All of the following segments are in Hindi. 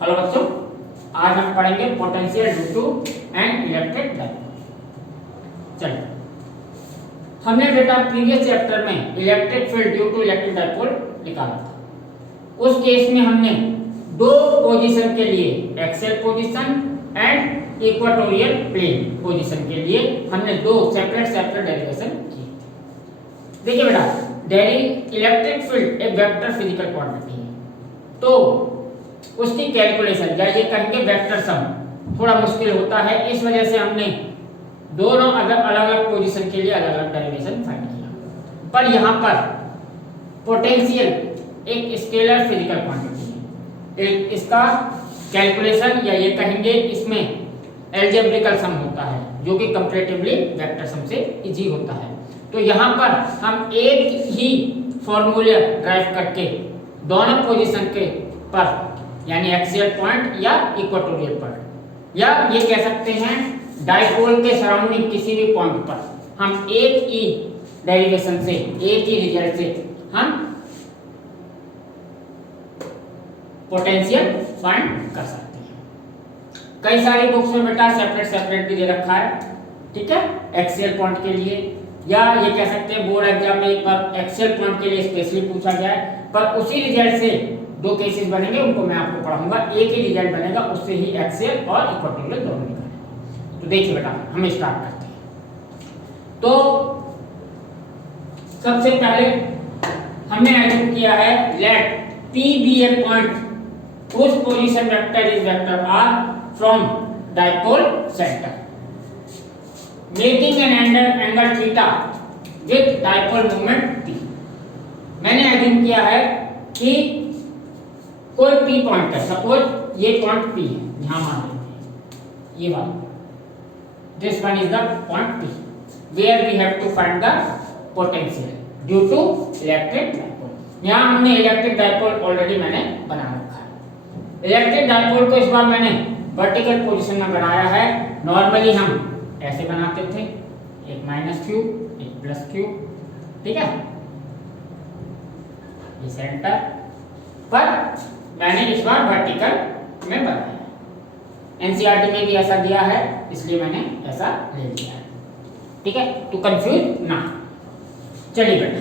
हेलो बच्चों, आज हम पढ़ेंगे potential due to an electric dipole. चलिए, हमने बेटा प्रीवियस चैप्टर में electric field due to electric dipole निकाला था। उस केस में हमने दो पोजीशन के लिए axial position and equatorial plane position के लिए हमने दो सेपरेट डेरिवेशन की। देखिए बेटा, इलेक्ट्रिक फील्ड एक वेक्टर फिजिकल क्वांटिटी है, तो उसकी कैलकुलेशन या ये कहेंगे वेक्टर सम थोड़ा मुश्किल होता है। इस वजह से हमने दोनों अलग अलग पोजीशन के लिए अलग अलग डेरिवेशन फाइंड किया। पर यहाँ पर पोटेंशियल एक स्केलर फिजिकल क्वांटिटी है, एक इसका कैलकुलेशन या ये कहेंगे इसमें एल्जेब्रिकल सम होता है जो कि कंपैरेटिवली वेक्टर सम से इजी होता है। तो यहाँ पर हम एक ही फॉर्मूला ड्राइव करके दोनों पोजीशन के पर यानी एक्सियल पॉइंट या इक्वेटोरियल पॉइंट या ये कह सकते हैं डाइपोल के सराउंडिंग किसी भी पॉइंट पर हम एक ही डेरिवेशन से एक ही रिजल्ट से हम पोटेंशियल फाइंड कर सकते हैं। कई सारी बुक्स में बेटा सेपरेट भी दे रखा है, ठीक है, एक्सियल पॉइंट के लिए, या ये कह सकते हैं बोर्ड एग्जाम में एक बार एक्सियल पॉइंट के लिए स्पेशली पूछा गया है। पर उसी रिजल्ट से दो केसेस बनेंगे, उनको मैं आपको पढ़ाऊंगा। एक ही रिजल्ट बनेगा, उससे ही एक्सियल और इक्वेटोरियल दोनों निकालेंगे। तो देखिए बेटा, हम स्टार्ट करते हैं। तो सबसे पहले हमने एज्यूम किया है late P be a point whose position vector is vector r from dipole center, making an angle theta with dipole moment p। मैंने एज्यूम किया है कि कोई P पॉइंट है, सपोज ये पॉइंट P है, यहां मान लेते हैं ये वाला, this one is the point P where we have to find the potential due to electric dipole. यहां हमने इलेक्ट्रिक डाइपोल ऑलरेडी मैंने बना रखा है। इलेक्ट्रिक डाइपोल को इस बार मैंने वर्टिकल पोजीशन में बनाया है। नॉर्मली हम ऐसे बनाते थे, एक माइनस क्यू एक प्लस क्यू, ठीक है, ये सेंटर पर मैंने इस बार वर्टिकल में बनाया। एनसीईआरटी में भी ऐसा दिया है, इसलिए मैंने ऐसा ले लिया है, ठीक है, तो कंफ्यूज ना। चलिए बेटा,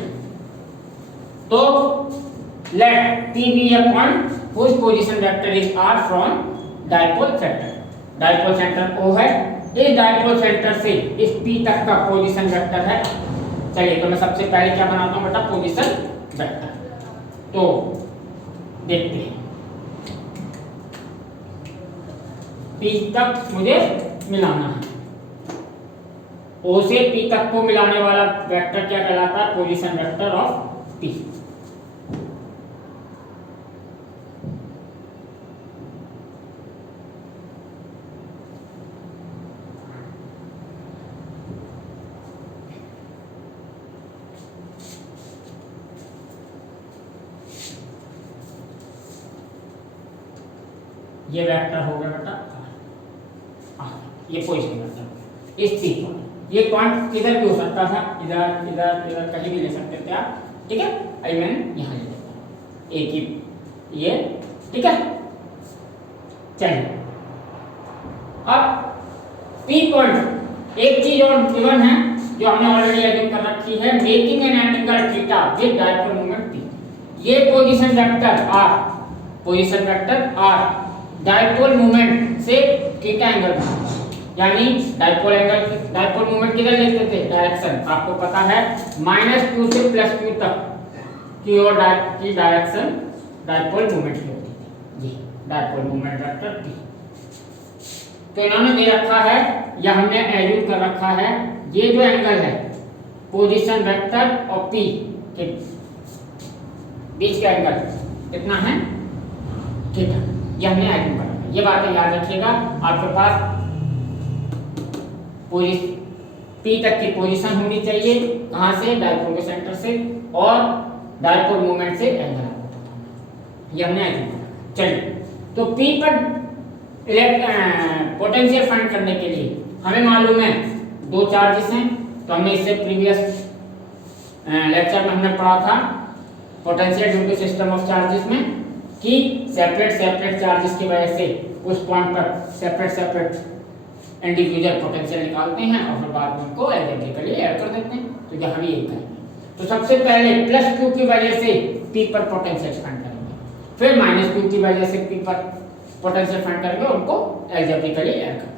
तो late P be a point whose position vector is r from dipole center। Dipole centre O है, इस डाइपोल सेंटर से इस P तक का पोजीशन वेक्टर है। चलिए, तो मैं सबसे पहले क्या बनाता हूं बेटा, पोजीशन वेक्टर। तो देखते हैं, P तक मुझे मिलाना है, O से P तक को मिलाने वाला वेक्टर क्या कहलाता है, पोजीशन वेक्टर ऑफ P। ये वेक्टर हो गया बेटा ये पोजीशन वेक्टर इस P पर। ये पॉइंट किधर भी हो सकता था, इधर इधर इधर कहीं भी ले सकते थे आप, ठीक है। आई मैंने यहाँ ले लिया एक ही ये, ठीक है। चलिए, अब P पॉइंट एक चीज और गिवन है जो हमने ऑलरेडी एज्यूम कर रखी है, making an angle theta with dipole moment P। ये position vector r, position vector r dipole moment से थीटा एंगल बनाता है। यानी डाइपोल एंगल, डाइपोल मोमेंट किधर लेते थे, डायरेक्शन आपको पता है -q से +q तक की ओर की डायरेक्शन डाइपोल मोमेंट की होती थी, ये डाइपोल मोमेंट वेक्टर P। तो इन्होंने दे रखा है या हमने एज्यूम कर रखा है, ये जो एंगल है पोजीशन वेक्टर और P के बीच का एंगल कितना है, थीटा। ये हमने एज्यूम कर रखा है। ये बातें याद रखिएगा, आपके पास P तक की पोजीशन होनी चाहिए, कहां से, डाइपोल के सेंटर से, और डाइपोल मोमेंट से एंगल आपको पता होना। ये हमने एज्यूम किया। चलिए, तो P पर पोटेंशियल फाइंड करने के लिए हमें मालूम है दो चार्जेस हैं। तो हमने इससे प्रीवियस लेक्चर में हमने पढ़ा था potential due to system of charges में कि सेपरेट चार्जेस की वजह से उस पॉइंट पर सेपरेट इंडिविजुअल पोटेंशियल निकालते हैं और फिर बाद में उनको एल्जेब्रिकली ऐड कर देते हैं। तो यहाँ भी यही करेंगे। तो सबसे पहले प्लस क्यू की वजह से पी पर पोटेंशियल फाइंड करेंगे, फिर माइनस क्यू की वजह से पी पर पोटेंशियल फाइंड करेंगे, उनको एल्जेब्रिकली ऐड करेंगे।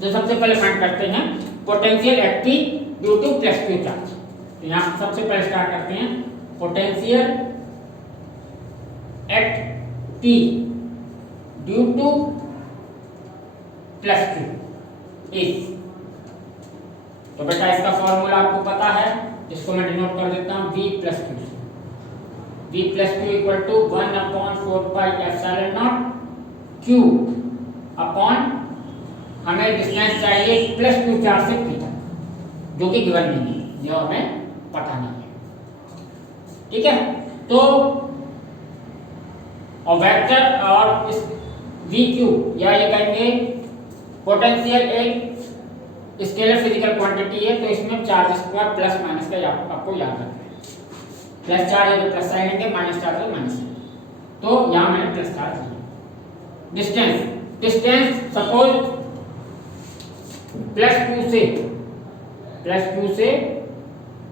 तो सबसे पहले फाइंड करते हैं potential at P due to plus q charge. तो यहाँ सबसे पहले स्टार्ट करते हैं potential at P due to plus Q is, तो बेटा इसका फॉर्मूला आपको पता है, इसको मैं डिनोट कर देता हूं V plus q. V plus q equal to 1/4 pi epsilon naught Q upon, हमें डिस्टेंस चाहिए प्लस क्यू चार्ज से पी तक, जो कि गिवन नहीं है, जो हमें पता नहीं है। ठीक है, तो और वेक्टर और इस VQ या ये कहेंगे पोटेंशियल एक स्केलर फिजिकल क्वांटिटी है, तो इसमें चार्जेस का प्लस माइनस का आपको याद रखना है। प्लस चार्ज है तो प्लस साइन लेंगे, माइनस चार्ज है माइनस, तो यहाँ मैंने प्लस चार्ज लिया। डिस्टेंस सपोज प्लस क्यू से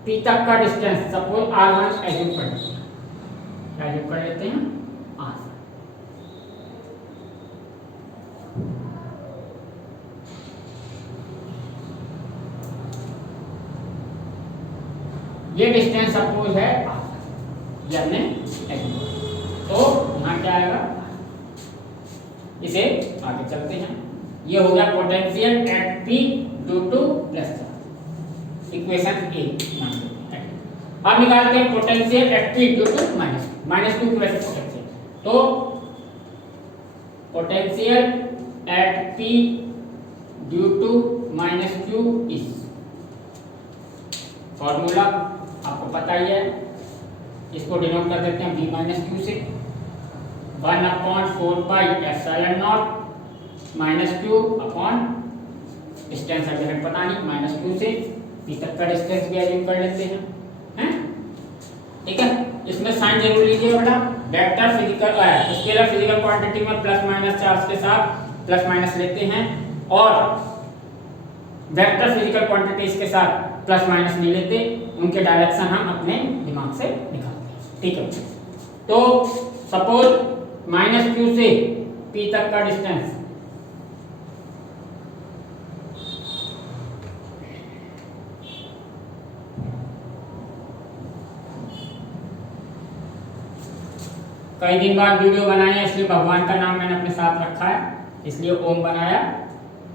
पी तक का डिस्टेंस सपोज r1 एज्यूम कर लेते हैं r। ये डिस्टेंस सपोज है ये हमने तो यहाँ क्या आएगा, इसे आगे चलते हैं। ये हो गया potential at P due to plus charge, equation A मान लेते हैं। अब निकालते हैं potential at P due to minus Q की वजह से पोटेंशियल, तो potential at P due to minus Q is, formula आपको पता ही है, इसको डिनोट कर देते हैं v माइनस क्यू से 1/4 pi epsilon naught minus Q upon distance अभी हमें पता नहीं, माइनस क्यू से पी तक का डिस्टेंस भी एज्यूम कर लेते हैं। ठीक है, इसमें साइन जरूर लीजिए बेटा। Vector physical scalar physical quantity में प्लस माइनस चार्ज के साथ प्लस माइनस लेते हैं, और वेक्टर फिजिकल क्वांटिटीज के साथ प्लस माइनस नहीं लेते, उनके डायरेक्शन हम अपने दिमाग से निकालते हैं। ठीक है, तो सपोज माइनस क्यू से पी तक का डिस्टेंस कई दिन बाद वीडियो बनाए, इसलिए भगवान का नाम मैंने अपने साथ रखा है, इसलिए ओम बनाया।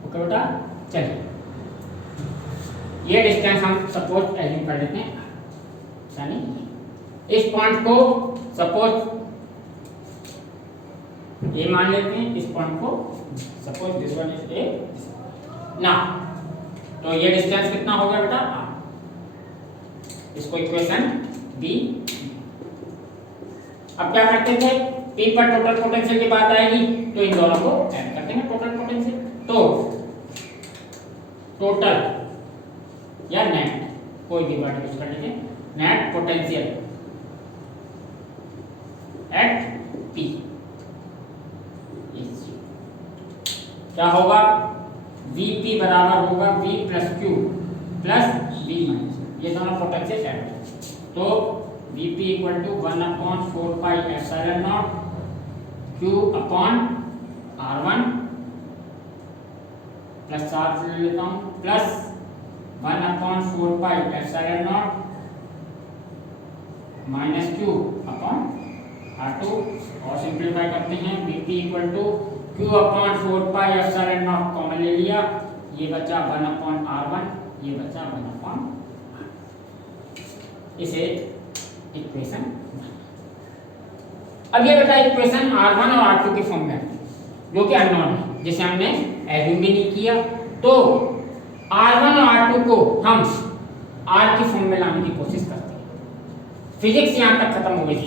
ओके बेटा, चलिए ये डिस्टेंस हम सपोज एज्यूम कर लेते हैं, यानी इस पॉइंट को सपोज ए मान लेते हैं, इस पॉइंट को suppose this one is a ना, तो ये डिस्टेंस कितना हो गया बेटा, इसको इक्वेशन बी। अब क्या करते थे, पी पर टोटल पोटेंशियल की बात आएगी तो इन दोनों को ऐड करते हैं टोटल पोटेंशियल, तो टोटल या नेट कोई भी वर्ड यूज कर लीजिए, नेट पोटेंशियल एट पी क्या होगा, Vp बराबर होगा V plus q plus V minus, ये दोनों पोटेंशियल ऐड है, तो Vp equal to 1/4 pi epsilon naught Q upon R1 plus charge ले लेता हूँ plus 1/4 pi epsilon naught minus Q upon R2, और सिंप्लीफाई करते हैं Vp equal to Q upon 4 pi epsilon naught common ले लिया, ये बचा 1/R1, ये बचा 1/R, इसे इक्वेशन। अब ये बेटा इक्वेशन R1 और R2 की फॉर्म में, जो कि अननोन है, जिसे हमने एज्यूम भी नहीं किया, तो R1 और R2 को हम R की फॉर्म में लाने की कोशिश करते हैं। फिजिक्स यहाँ तक खत्म हो गई थी,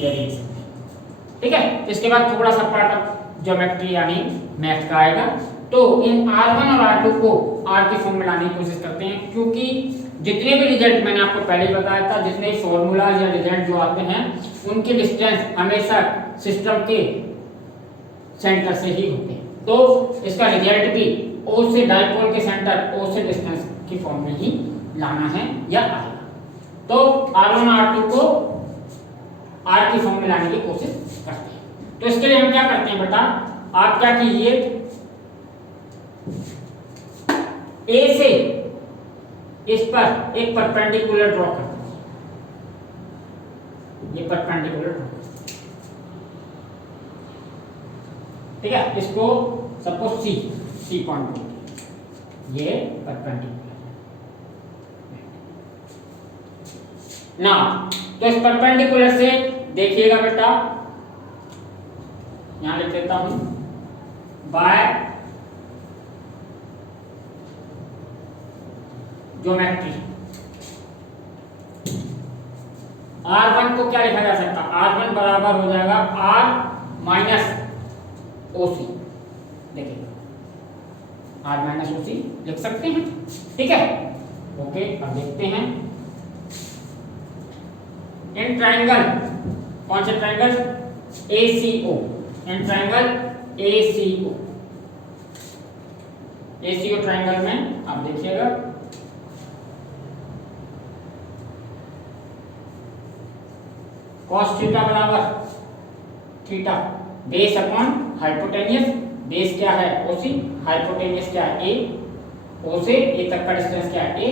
ठीक है। इसके बाद थोड़ा सा पार्ट ऑफ ज्योमेट्री यानी मैथ का आएगा, तो इन R1 और R2 को R की फॉर्म में लाने की कोशिश करते हैं, क्योंकि जितने भी रिजल्ट मैंने आपको पहले ही बताया था, जितने फॉर्मूलाज या रिजल्ट जो आते हैं उनके डिस्टेंस हमेशा सिस्टम के सेंटर से ही होते हैं। तो इसका रिजल्ट भी O से डाइपोल के सेंटर O से डिस्टेंस की फॉर्म में ही लाना है या आएगा। तो R1 R2 को R की फॉर्म में लाने की कोशिश करते हैं। तो इसके लिए हम क्या करते हैं बेटा, आप क्या कीजिए, A से इस पर एक परपेंडिकुलर ड्रॉ कर दीजिए। ये परपेंडिकुलर ड्रॉ, ठीक है, इसको सपोज सी पॉइंट, ये परपेंडिकुलर ना। तो इस परपेंडिकुलर से देखिएगा बेटा, यहां लिख देता हूं, बाय ज्योमेट्री R1 को क्या लिखा जा सकता है, R1 बराबर हो जाएगा R माइनस OC। देखिए R माइनस OC लिख सकते हैं, ठीक है, ओके। अब देखते हैं इन ट्रायंगल, कौन से triangle, ACO, in triangle ACO triangle में आप देखिएगा cos थीटा बराबर theta base upon hypotenuse, base क्या है OC, हाइपोटेनियस क्या है A, O से A तक का डिस्टेंस क्या है A,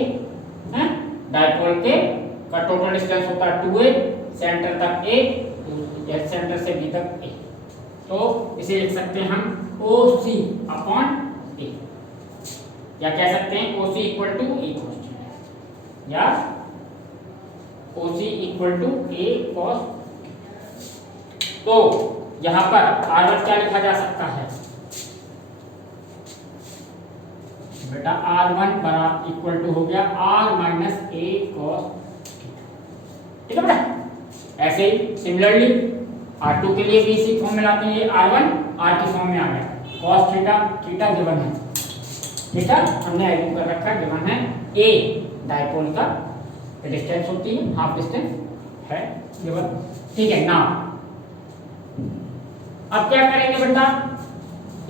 डाइपोल के का टोटल डिस्टेंस होता है 2A, सेंटर तक A, सेंटर से B तक A। तो इसे लिख सकते हैं हम OC अपॉन A, या कह सकते हैं OC equal to A cos theta, या OC equal to A cos। तो यहां पर R1 क्या लिखा जा सकता है बेटा, R1 बराबर इक्वल टू हो गया R माइनस A cos, ठीक है बेटा। ऐसे ही सिमिलरली R2 के लिए भी इसी फॉर्म में लाते हैं, ये R1 R की फॉर्म में आ गया, cos थीटा, थीटा गिवन है, थीटा हमने एज्यूम कर रखा है, गिवन है A डाइपोल का डिस्टेंस होती है, हाफ डिस्टेंस है गिवन, ठीक है ना। अब क्या करेंगे बेटा,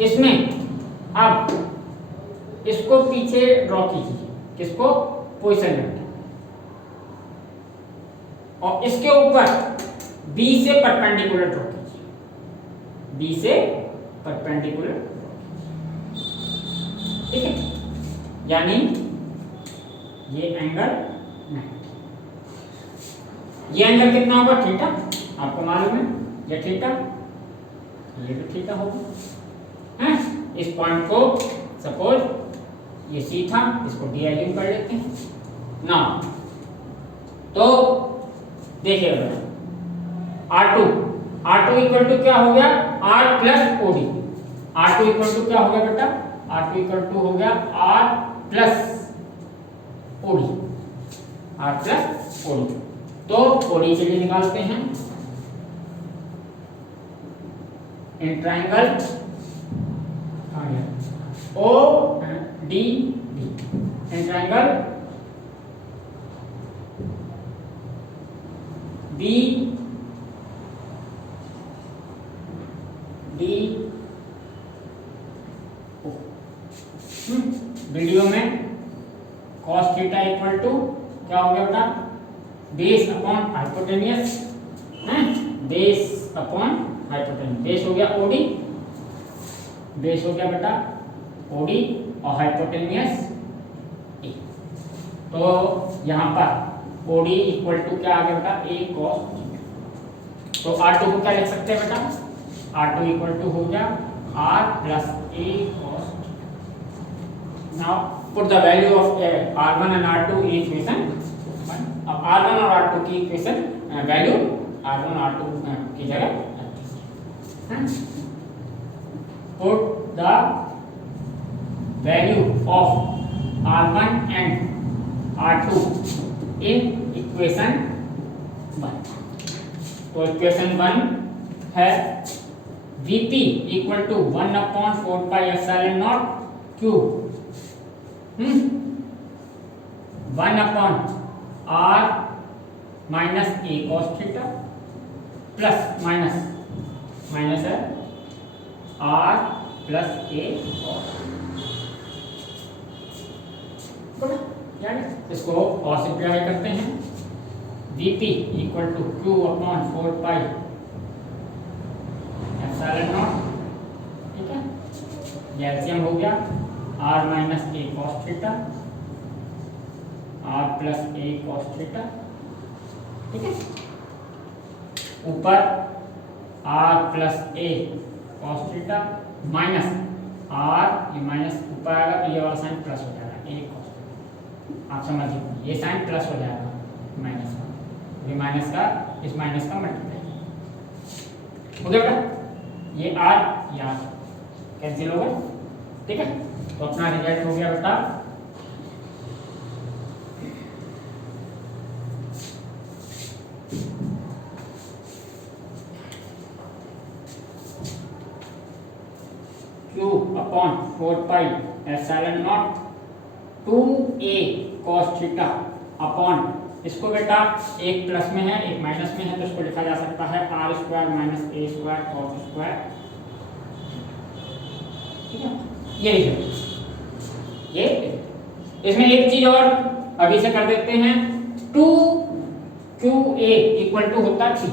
इसमें अब इसको पीछे ड्रॉ कीजिए, किसको, पोजीशन में, और इसके ऊपर B से परपेंडिकुलर ड्रॉ कीजिए, B से परपेंडिकुलर, ठीक है, यानी ये एंगल 90, ये एंगल कितना होगा, थीटा, आपको मालूम है, ये थीटा, ये भी थीटा होगा, हैं। इस पॉइंट को सपोज ये C था, इसको D एज्यूम कर लेते हैं ना। तो देखिएगा R2 इक्वल टू क्या हो गया, R plus OD, R2 equal to क्या हो गया बेटा, R2 इक्वल टू हो गया R plus OD, R plus OD। तो OD के लिए निकालते हैं, in triangle ODD, in triangle BDO, video में cos थीटा इक्वल टू क्या हो गया बेटा, base upon hypotenuse, base upon hypotenuse, base हो गया OD, बेस हो गया बेटा OD और हाइपोटेनियस A। तो यहाँ पर OD इक्वल टू क्या आ गया बेटा, A cos थीटा। तो R2 को क्या लिख सकते हैं बेटा, R2 इक्वल टू हो गया R plus A cos theta. Now put the value of R1 and R2 in equation. अब R1 और R2 की इक्वेशन वैल्यू R1 और R2 की जगह put the value of R1 and R2 in equation 1। तो इक्वेशन 1 है Vp equal to 1/4 pi epsilon naught Q 1/R minus A cos theta plus minus minus है आर प्लस ए कॉस, इसको और सिंप्लीफाई करते हैं। Vp equal to Q upon 4 pi epsilon naught, ठीक है, ये एलसीएम हो गया r minus a cos theta, r plus a cos theta, ठीक है, ऊपर r plus a cos theta minus r, ये माइनस ऊपर आएगा तो ये वाला साइन प्लस हो जाएगा ए कॉस थीटा, आप समझ लीजिए ये साइन प्लस हो जाएगा माइनस का, ये माइनस का इस माइनस का मल्टीप्लाई हो गया बेटा, ये r या कैंसिल हो गया, ठीक है, तो अपना रिजल्ट हो गया बेटा Q upon 4 pi epsilon not 2a cos theta upon, इसको बेटा एक प्लस में है एक माइनस में है तो इसको लिखा जा सकता है r square minus a square cos square, ठीक है, ये लिखिए। ये इसमें एक चीज और अभी से कर देते हैं, 2QA इक्वल टू होता थी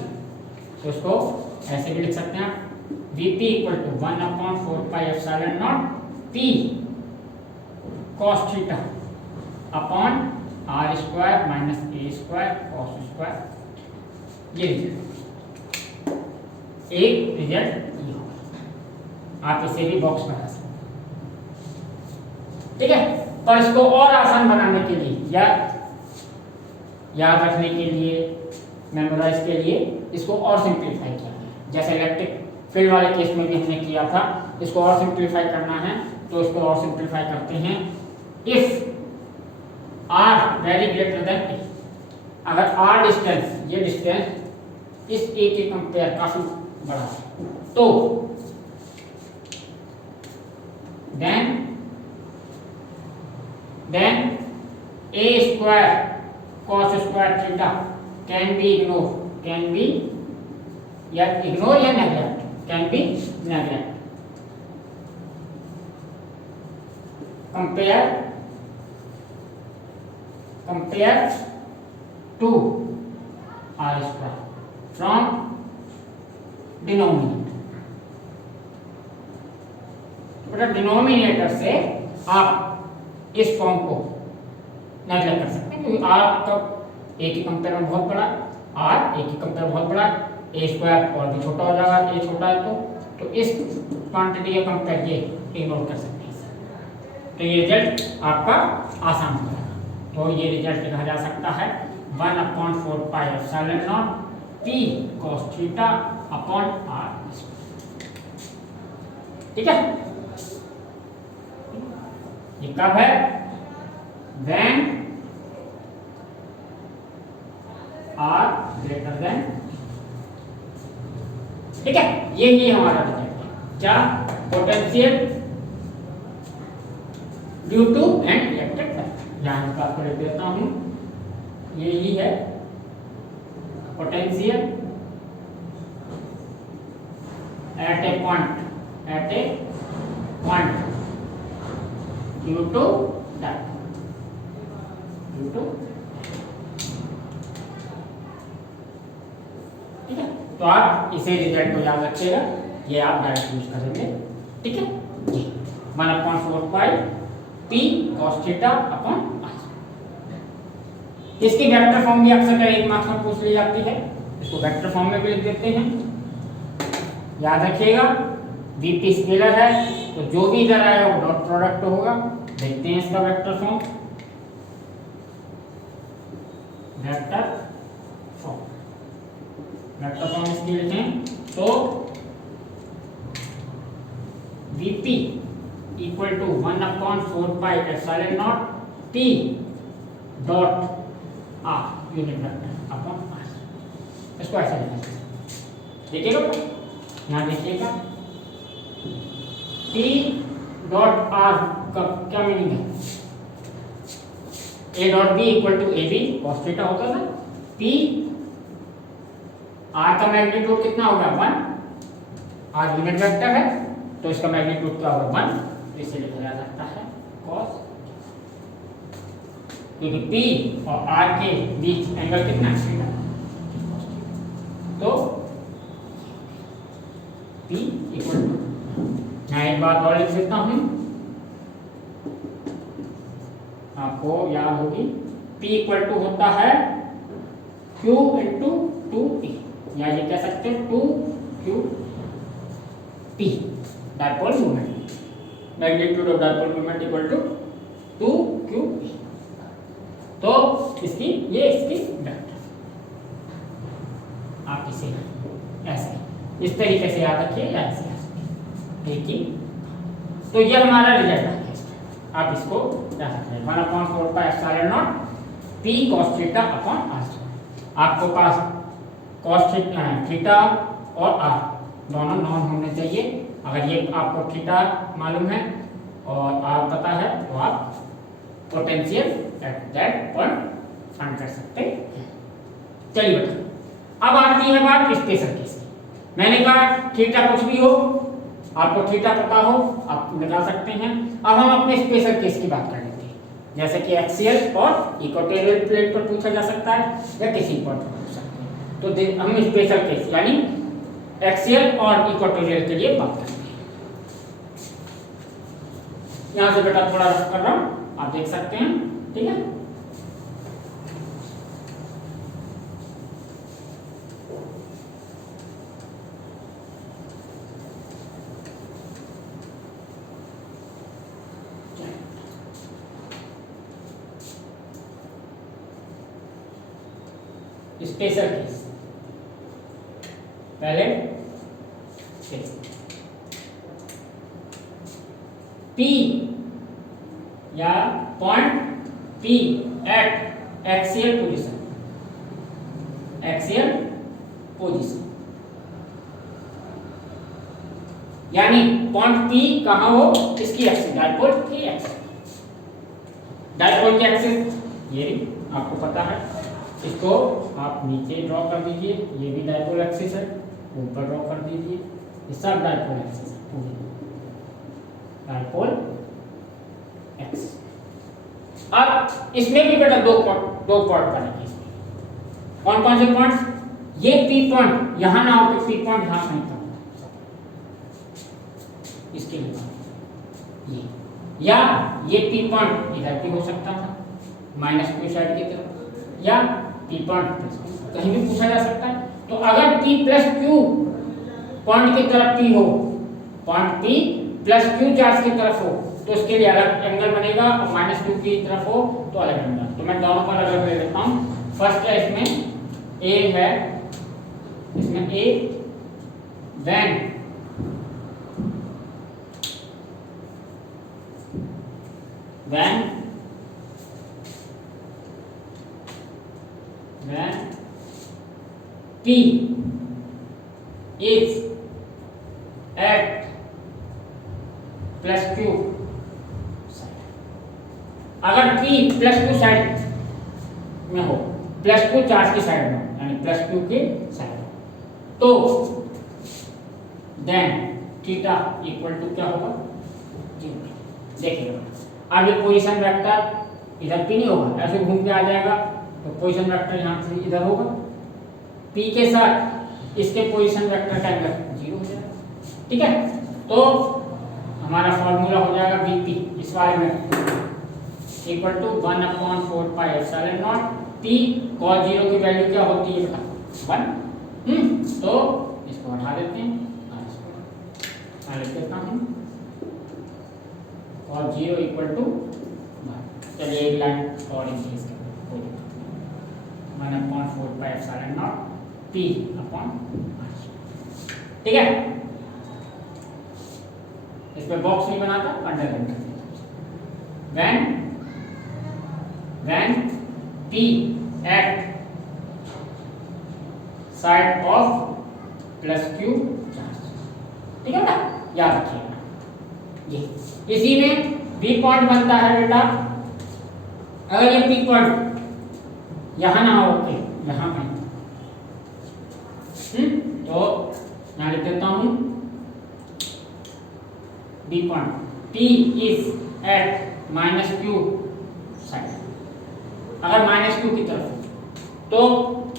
तो इसको ऐसे भी लिख सकते हैं, Vp equal to 1 upon 4 pi epsilon naught P cos theta upon r square minus a square cos square, ये एक रिजल्ट ये होगा। आप इसे भी बॉक्स बना सकते हैं, ठीक है, पर इसको और आसान बनाने के लिए या याद रखने के लिए, मेमोराइज के लिए इसको और सिंप्लीफाई किया है, जैसे इलेक्ट्रिक फील्ड वाले केस में भी हमने किया था, इसको और सिंप्लीफाई करना है तो इसको और सिंप्लीफाई करते हैं। If r very greater than a, अगर r डिस्टेंस, ये डिस्टेंस इस a के कंपेयर काफी बड़ा है तो then a square cos square theta can be ignore, can be या इग्नोर या neglect, can be neglect, compare to r square from denominator, बेटा डिनोमिनेटर से आप इस फॉर्म को नेगलेक्ट कर सकते हैं क्योंकि r का a के कंपेयर में बहुत बड़ा, r a के कंपेयर में बहुत बड़ा, a स्क्वायर और भी छोटा हो जाएगा, a छोटा है तो इस क्वांटिटी के कंपेयर ये इग्नोर कर सकते हैं, तो ये रिजल्ट आपका आसान हो जाएगा। तो ये रिजल्ट लिखा जा सकता है 1 upon 4 pi epsilon naught P cos theta upon r, ठीक है, ये कब है, when r ग्रेटर देन, ठीक है, यही हमारा रिजल्ट है, क्या, potential due to an electric current, यहाँ पर आपको लिख देता हूँ, यही है potential at a point due to that, due to, ठीक है, तो आप इसे रिजल्ट को याद रखिएगा, ये आप डायरेक्ट यूज करेंगे, ठीक है, 1/4 पाई P cos theta upon r, इसकी वेक्टर फॉर्म भी अक्सर एक मार्क्स में पूछ ली जाती है, इसको वेक्टर फॉर्म में भी लिख देते हैं, याद रखिएगा Vp स्केलर है तो जो भी इधर आएगा वो डॉट प्रोडक्ट होगा, देखते हैं इसका वेक्टर फॉर्म, वेक्टर फॉर्म इसकी लिखें तो Vp equal to 1/4 pi epsilon naught P dot r unit vector upon r, इसको ऐसा लिखना है, देखिएगा यहाँ देखिएगा P डॉट r का क्या मीनिंग है, a dot b equal to ab cos theta होता था, P r का मैग्नीट्यूड कितना होगा 1, आज यूनिट वेक्टर है तो इसका मैग्नीट्यूड क्या होगा 1, तो इसे लिखा जा सकता है cos, क्योंकि P और R के बीच एंगल कितना है थीटा, तो P इक्वल टू, मैं एक बात और लिख देता हूं, आपको याद होगी, P इक्वल टू होता है Q इंटू 2P, या ये कह सकते हैं 2QP dipole moment, magnitude of dipole moment equal to 2QP। तो इसकी ये इसकी वेक्टर, आप इसे ऐसे इस तरीके से याद रखिए या ऐसे, ठीक है। तो ये हमारा रिजल्ट आ गया, आप इसको याद रखें 1/4πε0 P cos theta upon r। आपको पास cos थीटा और r दोनों नॉन होने चाहिए। अगर ये आपको थीटा मालूम है और r पता है तो आप potential at that point find कर सकते हैं। चलिए बेटा, अब आती है बात स्पेशल केस की। मैंने कहा थीटा कुछ भी हो, आपको थीटा पता हो आप निकाल सकते हैं। अब हम अपने स्पेशल केस की बात कर लेते हैं, जैसे कि एक्सियल और इक्वेटोरियल प्लेट पर पूछा जा सकता है या किसी पॉइंट पर पूछ सकते हैं। तो हम स्पेशल केस यानी एक्सियल और इक्वेटोरियल के लिए बात करते हैं। यहां से बेटा थोड़ा रफ कर रहा हूं, आप देख सकते हैं, ठीक है। स्पेशल केस पहले P या point P eight axial position, axial position यानी पॉइंट P कहां हो, इसकी एक्सिस डायपोल की एक्सिस, डायपोल की एक्सिस ये आपको पता है, इसको आप नीचे ड्रॉ कर दीजिए, ये भी डायपोल एक्सिस है, ऊपर ड्रॉ कर दीजिए, ये सब डायपोल एक्सिस है, पूरी डायपोल एक्सिस। अब इसमें भी बेटा दो पॉइंट बनेंगे इसमें। कौन कौन से पॉइंट्स? ये P पॉइंट यहां ना हो, P पॉइंट यहां नहीं था, इसके लिए ये, या ये P पॉइंट इधर भी हो सकता था -Q साइड की तरफ, या P पॉइंट कहीं भी पूछा जा सकता है। तो अगर P प्लस Q पॉइंट की तरफ P हो, point P plus Q charge की तरफ हो, तो इसके लिए अलग एंगल बनेगा, और -Q की तरफ हो तो अलग एंगल। तो मैं दोनों को अलग ले लेता हूँ। फर्स्ट है इसमें A है, इसमें A when P is at plus Q side, अगर P प्लस Q साइड में हो, प्लस Q चार्ज की साइड में, यानी प्लस Q के साइड, तो देन थीटा इक्वल टू क्या होगा, 0। देखिएगा अब ये पोजीशन वेक्टर इधर P नहीं होगा, ऐसे घूम के आ जाएगा, तो पोजीशन वेक्टर यहाँ से इधर होगा, P के साथ इसके पोजीशन वेक्टर का एंगल 0 हो जाएगा, ठीक है। तो हमारा फॉर्मूला हो जाएगा Vp इस वाले में इक्वल टू 1/4πε0 P cos 0 की वैल्यू क्या होती है बेटा 1। तो इसको हटा देते हैं, लिख देता हूँ cos 0 इक्वल टू 1। चलिए एक लाइन और इंक्रीज करते हैं, 1/4πε0 P अपॉन, ठीक है। इसमें बॉक्स नहीं बनाता, अंडरलाइन कर देता। when P at side of plus Q charge, ठीक है बेटा, याद रखिएगा। ये इसी में B पॉइंट बनता है बेटा, अगर ये P पॉइंट यहां ना हो, ओके यहां पे, तो यहां लिख देता हूं the point P is at minus q side, अगर माइनस क्यू की तरफ तो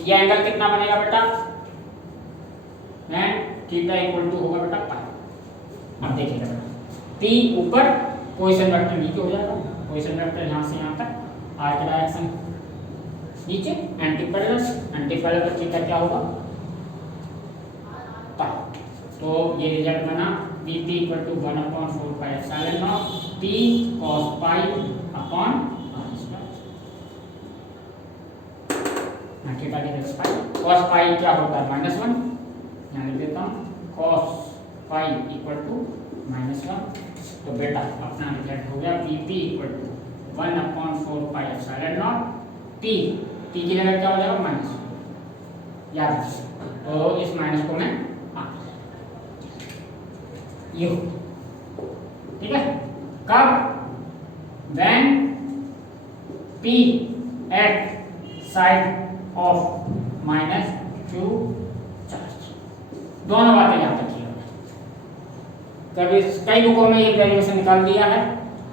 ये एंगल कितना बनेगा बेटा, एंड थीटा इक्वल टू होगा बेटा पाई। अब देखिएगा बेटा, P ऊपर, पोजीशन वेक्टर नीचे हो जाएगा, पोजीशन वेक्टर यहाँ से यहाँ तक आर के डायरेक्शन नीचे, एंटी पैरेलल तो थीटा क्या होगा पाई। तो ये रिजल्ट बना Vp equal to 1/4 pi epsilon naught P cos pi upon r square. Theta की जगह पाई, cos पाई क्या होता है -1, यहाँ लिख देता हूँ cos पाई इक्वल टू -1। तो बेटा अपना रिजल्ट हो गया Vp equal to 1/4 pi epsilon naught P की जगह क्या हो जाएगा माइनस, याद रखिए। तो इस माइनस को मैं ये, ठीक है, कब, when P at side of minus q charge। दोनों बातें याद रखिएगा। कभी कई बुकों में ये वेरिएशन निकाल दिया है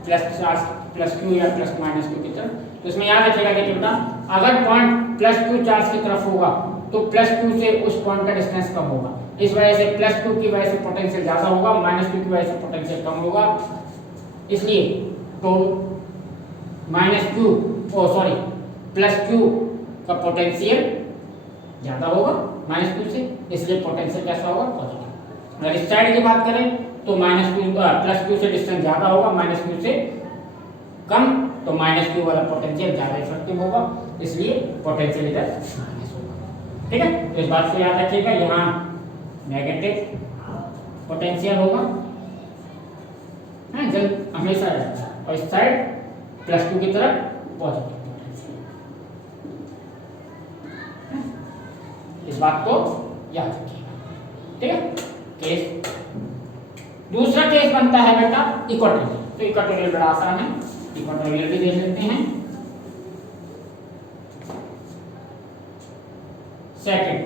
प्लस चार्ज प्लस क्यू या प्लस माइनस क्यू की तरफ, तो इसमें याद रखिएगा कि बेटा अगर पॉइंट प्लस क्यू चार्ज की तरफ होगा तो प्लस क्यू से उस पॉइंट का डिस्टेंस कम होगा, इस वजह से प्लस क्यू की वजह से पोटेंशियल ज्यादा होगा, माइनस क्यू की वजह से पोटेंशियल कम होगा। इसलिए तो माइनस क्यू प्लस क्यू का पोटेंशियल ज्यादा होगा माइनस क्यू से, इसलिए पोटेंशियल कैसा होगा पॉजिटिव। अगर इस साइड की बात करें तो माइनस क्यू प्लस क्यू से डिस्टेंस ज्यादा होगा, माइनस क्यू से कम, तो माइनस क्यू वाला पोटेंशियल ज्यादा इफेक्टिव होगा, इसलिए पोटेंशियल इधर माइनस होगा। ठीक है, तो इस बात को याद रखिएगा, यहाँ नेगेटिव पोटेंशियल होगा है जब हमेशा रहता है, और इस साइड प्लस क्यू की तरफ पॉजिटिव पोटेंशियल। इस बात को याद रखिएगा। ठीक है, केस दूसरा केस बनता है बेटा इक्वेटोरियल। तो इक्वेटोरियल बड़ा आसान है, इक्वेटोरियल भी देख लेते हैं। Second,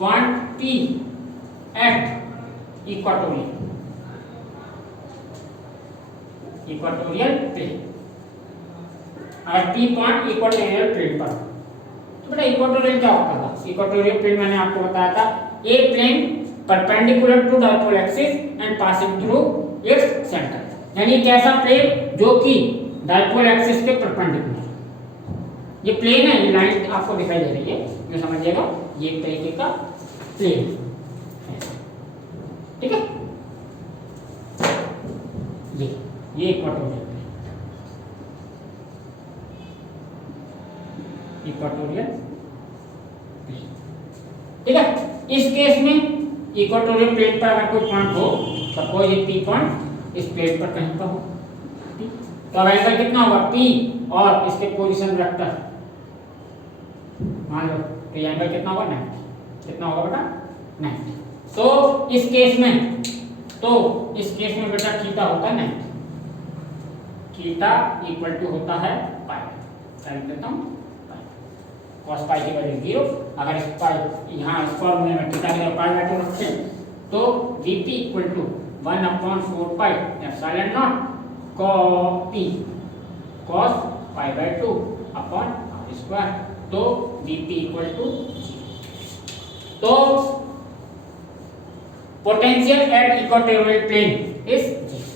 point P at equatorial plane. अगर P पॉइंट इक्वेटोरियल प्लेन पर, तो बेटा इक्वेटोरियल क्या होता था? इक्वेटोरियल प्लेन मैंने आपको बताया था, a plane perpendicular to dipole axis and passing through its centre. यानी कैसा प्लेन जो कि डायपोल एक्सिस के परपेंडिकुलर, ये प्लेन है, ये लाइन आपको दिखाई दे रही है, ये समझिएगा, ये एक तरीके का प्लेन है। ठीक है, ये इक्वेटोरियल प्लेन। ठीक है, इस केस में इक्वेटोरियल प्लेन पर अगर कोई पॉइंट हो, सपोज ये P पॉइंट इस प्लेन पर कहीं पर हो, तो अब एंगल कितना होगा P और इसके पोजीशन वेक्टर मान लो, तो ये एंगल कितना होगा 90। कितना होगा बेटा 90। तो इस केस में बेटा थीटा होता है 90, थीटा इक्वल टू होता है पाई, साइन देता हूं cos पाई की वैल्यू 0। अगर इस पाई यहाँ इस फॉर्मूले में थीटा की पाई वैल्यू रखें तो Vp equal to 1/4 pi epsilon naught cos pi by 2 upon r square. तो Vp इक्वल टू 0। तो potential at equatorial plane is 0।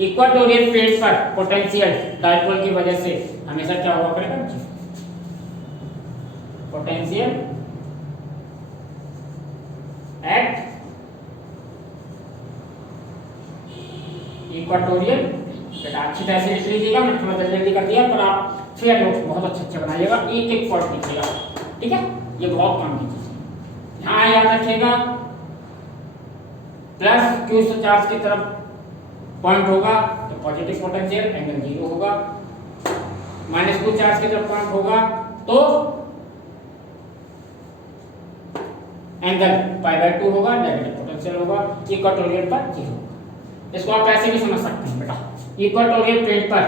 Equatorial plane पर पोटेंशियल डायपोल की वजह से हमेशा क्या हुआ करेगा 0। पोटेंशियल एट इक्वेटोरियल, बेटा अच्छी तरह से लिख लीजिएगा, मैं थोड़ा जल्दी कर दिया, पर आप फिर नोट्स बहुत अच्छे बनाइएगा, एक एक पॉइंट लिखिएगा। ठीक है, ये बहुत काम की चीज है। यहाँ याद रखिएगा प्लस क्यू से चार्ज की तरफ पॉइंट होगा तो पॉजिटिव पोटेंशियल एंगल 0 होगा, माइनस क्यू चार्ज की तरफ पॉइंट होगा तो एंगल पाई बाय 2 होगा, नेगेटिव पोटेंशियल होगा, इक्वेटोरियल पर 0 होगा। इसको आप ऐसे भी समझ सकते हैं बेटा, इक्वेटोरियल प्लेन पर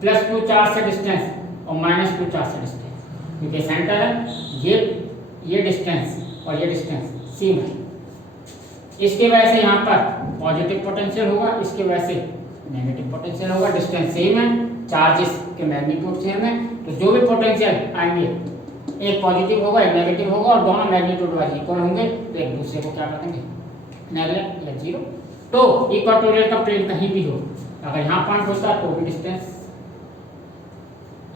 प्लस क्यू चार्ज से डिस्टेंस और माइनस क्यू चार्ज से डिस्टेंस, क्योंकि सेंटर है, ये डिस्टेंस और ये डिस्टेंस सेम है। इसके वजह से यहाँ पर पॉजिटिव पोटेंशियल होगा, इसके वजह से नेगेटिव पोटेंशियल होगा। डिस्टेंस सेम है, चार्जेस के मैग्नीट्यूड सेम है, तो जो भी पोटेंशियल आएंगे एक पॉजिटिव होगा एक नेगेटिव होगा और दोनों मैग्नीट्यूड वाइज इक्वल होंगे, तो एक दूसरे को क्या कर देंगे नेगलेक्ट या जीरो। तो इक्वेटोरियल का प्लेन कहीं भी हो, अगर यहाँ पॉइंट होता तो भी डिस्टेंस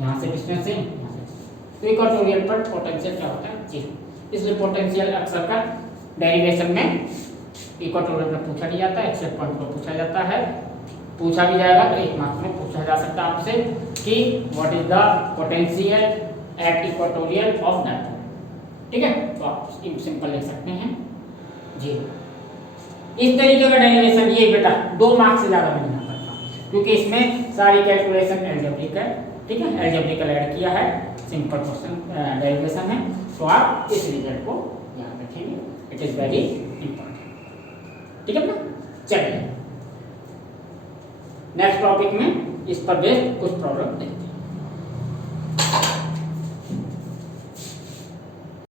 यहाँ से डिस्टेंस सेम, यहाँ से, तो इक्वेटोरियल पर पोटेंशियल क्या होता है जीरो। इसलिए पोटेंशियल अक्सर का डेरिवेशन में इक्वेटोरियल पर पूछा नहीं जाता है, एक्सेप्ट पॉइंट पर पूछा जाता है। पूछा भी जाएगा तो एक मार्क्स में पूछा जा सकता है आपसे कि what is the potential at equatorial of dipole, ठीक है। तो आप सिंपल लिख सकते हैं जीरो। इस तरीके का डेरिवेशन ये बेटा 2 मार्क्स से ज़्यादा नहीं आ सकता, क्योंकि इसमें सारी कैलकुलेशन एल्जेब्रिक है, ठीक है, एल्जेब्रिकल ऐड किया है, सिंपल क्वेश्चन डेरिवेशन है। तो आप इस रिजल्ट को याद रखेंगे, इट इज वेरी इंपॉर्टेंट, ठीक है ना। चलिए नेक्स्ट टॉपिक में इस पर बेस्ड कुछ प्रॉब्लम देखते हैं।